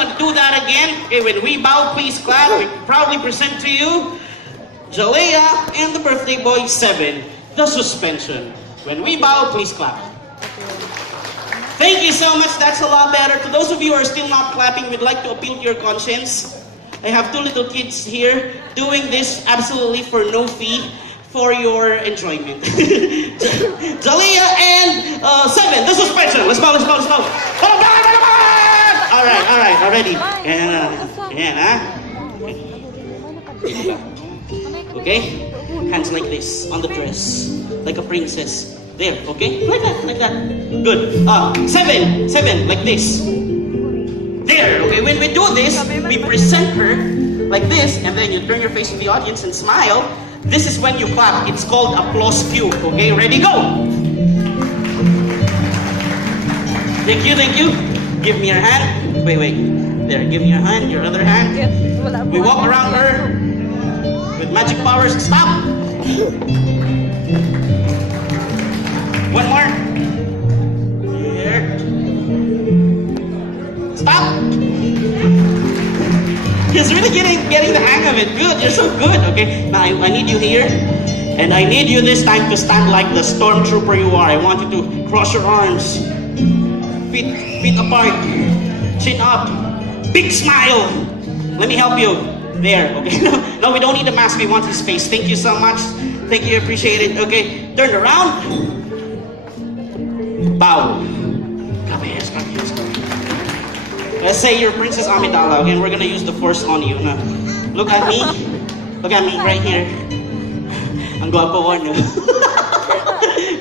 want to do that again? Okay, when we bow, please clap. We proudly present to you Jalea and the birthday boy 7, the suspension. When we bow, please clap. Thank you so much. That's a lot better. To those of you who are still not clapping, we'd like to appeal to your conscience. I have 2 little kids here doing this absolutely for no fee, for your enjoyment. Jalea and 7, the suspension. Let's go, let's go, let's go. All right, already. Okay, hands like this on the dress, like a princess. There, okay, like that. Good. 7, like this. There, okay. When we do this, we present her like this, and then you turn your face to the audience and smile. This is when you clap. It's called applause cue. Okay, ready, go. Thank you. Give me your hand. Wait. There, give me your hand, your other hand. We walk around her with magic powers. Stop. One more. Here. Stop. He's really getting the hang of it. Good, you're so good. Okay, now I need you here. And I need you this time to stand like the stormtrooper you are. I want you to cross your arms. Feet apart. Chin up. Big smile. Let me help you. There, okay? No, we don't need a mask. We want his face. Thank you so much. Thank you, appreciate it. Okay, turn around. Bow. Yes. Let's say you're Princess Amidala, okay? And we're gonna use the force on you. Now, look at me. Look at me right here. Ang guwapo ko, no?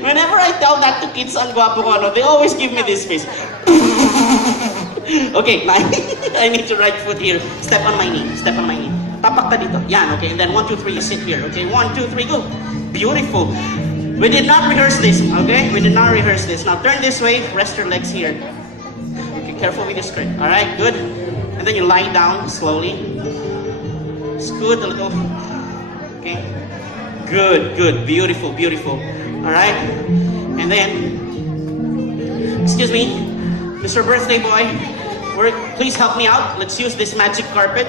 Whenever I tell that to kids, ang guwapo ko, no, they always give me this face. Okay, I need to right foot here. Step on my knee. Tapak ka dito. Yan, okay? And then 1, 2, 3, you sit here, okay? 1, 2, 3, go. Beautiful. We did not rehearse this, okay? We did not rehearse this. Now turn this way, rest your legs here. Okay, careful with the skirt. Alright, good. And then you lie down slowly. Scoot a little. Okay. Good. Beautiful. Alright. And then, excuse me, Mr. Birthday Boy, please help me out. Let's use this magic carpet.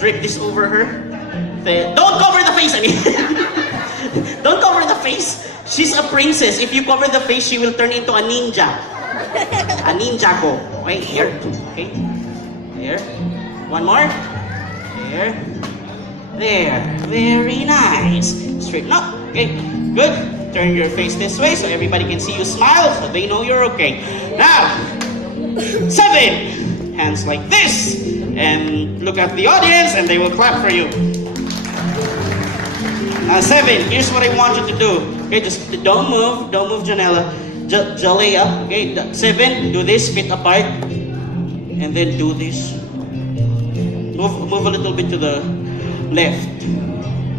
Drape this over her. Don't cover the face, I mean. Don't cover the face. She's a princess. If you cover the face, she will turn into a ninja. A ninja go. Okay, here. Okay. There. One more. There. Very nice. Straighten up. Okay, good. Turn your face this way so everybody can see you smile, so they know you're okay. Now, 7. Hands like this. And look at the audience and they will clap for you. 7, here's what I want you to do. Okay, just don't move, Janela. Jalea. Okay, 7, do this, feet apart. And then do this. Move a little bit to the left.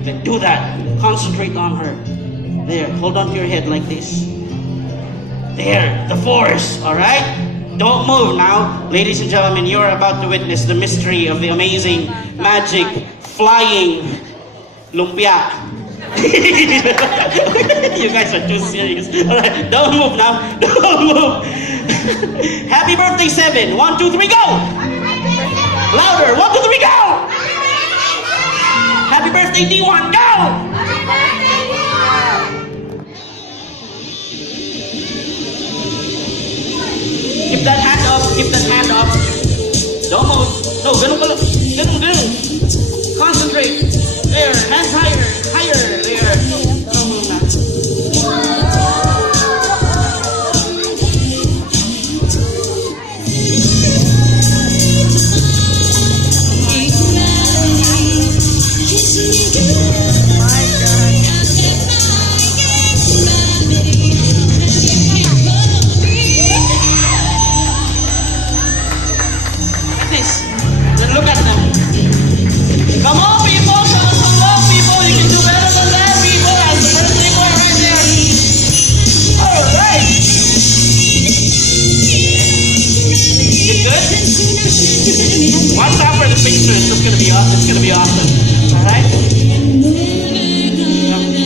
Then do that. Concentrate on her. There, hold on to your head like this. There, the force, alright? Don't move now. Ladies and gentlemen, you're about to witness the mystery of the amazing, magic, flying lumpia. You guys are too serious. Alright, don't move now. Don't move. Happy birthday, 7. 1, 2, 3, go! Louder. 1, 2, 3, go! Happy birthday, D1, go! Keep that hand up. Don't move. No, ganun. Concentrate. There, hands higher. There. Don't move now. Look at them. Come on, people. You can do better than that, people. That's the birthday boy right there. All right. You good? Watch out for the picture. It's gonna be awesome. All right.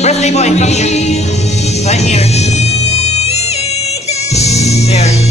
Birthday boy, come here. Right here.